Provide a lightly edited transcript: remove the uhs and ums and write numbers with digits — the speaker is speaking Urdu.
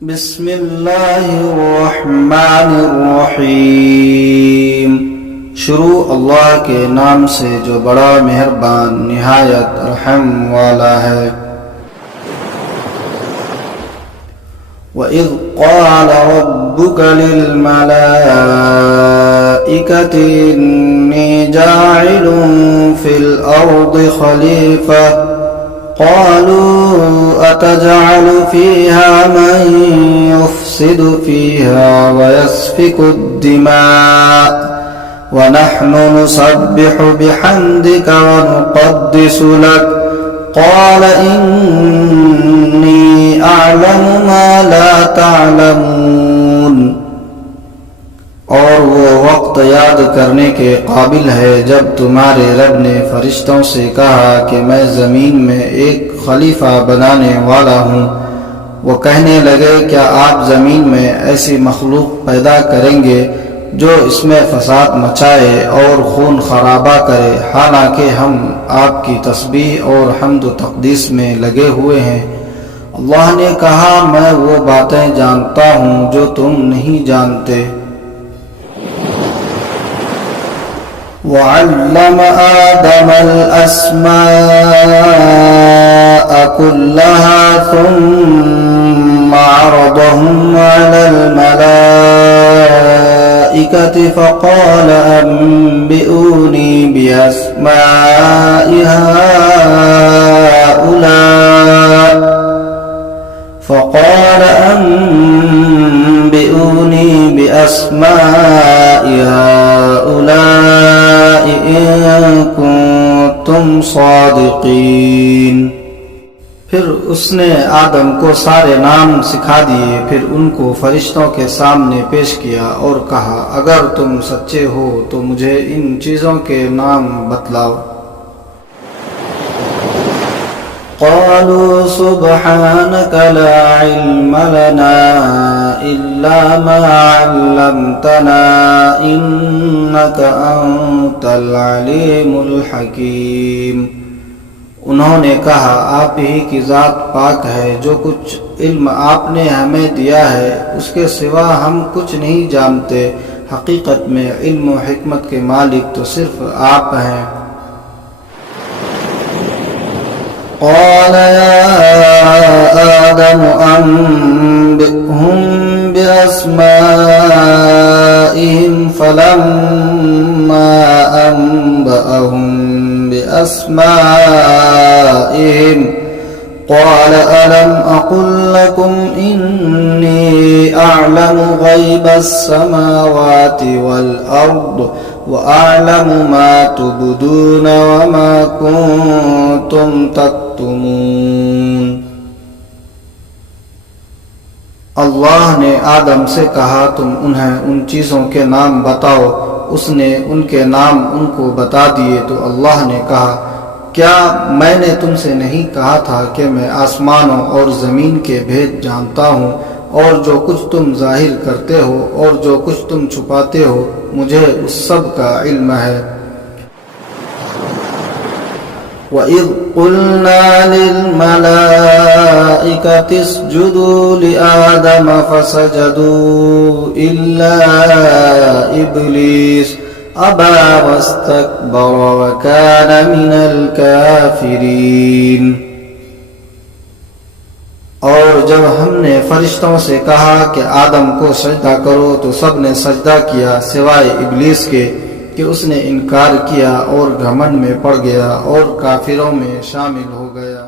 بسم اللہ الرحمن الرحیم۔ شروع اللہ کے نام سے جو بڑا مہربان نہایت رحم والا ہے۔ وَإِذْ قَالَ رَبُّكَ لِلْمَلَائِكَةِ إِنِّي جَاعِلٌ فِي الْأَرْضِ خَلِيفَةً قالوا أتجعل فيها من يفسد فيها ويسفك الدماء ونحن نسبح بحمدك ونقدس لك قال إني أعلم ما لا تعلمون۔ اور وہ وقت یاد کرنے کے قابل ہے جب تمہارے رب نے فرشتوں سے کہا کہ میں زمین میں ایک خلیفہ بنانے والا ہوں۔ وہ کہنے لگے کیا آپ زمین میں ایسی مخلوق پیدا کریں گے جو اس میں فساد مچائے اور خون خرابہ کرے، حالانکہ ہم آپ کی تسبیح اور حمد و تقدیس میں لگے ہوئے ہیں۔ اللہ نے کہا میں وہ باتیں جانتا ہوں جو تم نہیں جانتے۔ وَعَلَّمَ آدَمَ الْأَسْمَاءَ كُلَّهَا ثُمَّ عَرَضَهُمْ عَلَى الْمَلَائِكَةِ فَقَالَ أَنبِئُونِي بِأَسْمَاءِ هؤلاء إن كنتم صادقين۔ پھر اس نے آدم کو سارے نام سکھا دیے، پھر ان کو فرشتوں کے سامنے پیش کیا اور کہا اگر تم سچے ہو تو مجھے ان چیزوں کے نام بتلاؤ۔ قالوا سبحانك لا علم لنا إلا ما علمتنا إنك أنت العليم الحكيم۔ انہوں نے کہا آپ ہی کی ذات پاک ہے، جو کچھ علم آپ نے ہمیں دیا ہے اس کے سوا ہم کچھ نہیں جانتے، حقیقت میں علم و حکمت کے مالک تو صرف آپ ہیں۔ قال يا آدم أنبئهم بأسمائهم فلما أنبأهم بأسمائهم قال ألم أقل لكم إني أعلم غيب السماوات والأرض وأعلم ما تبدون وما كنتم تكتمون۔ اللہ نے آدم سے کہا تم انہیں ان چیزوں کے نام بتاؤ۔ اس نے ان کے نام ان کو بتا دیے تو اللہ نے کہا کیا میں نے تم سے نہیں کہا تھا کہ میں آسمانوں اور زمین کے بھید جانتا ہوں، اور جو کچھ تم ظاہر کرتے ہو اور جو کچھ تم چھپاتے ہو مجھے اس سب کا علم ہے۔ وَإِذْ قُلْنَا لِلْمَلَائِكَةِ اسْجُدُوا لِآدَمَ فَسَجَدُوا إِلَّا إِبْلِيسَ أَبَى وَاسْتَكْبَرَ وَكَانَ مِنَ الْكَافِرِينَ۔ اور جب ہم نے فرشتوں سے کہا کہ آدم کو سجدہ کرو تو سب نے سجدہ کیا سوائے ابلیس کے کہ اس نے انکار کیا اور گھمنڈ میں پڑ گیا اور کافروں میں شامل ہو گیا۔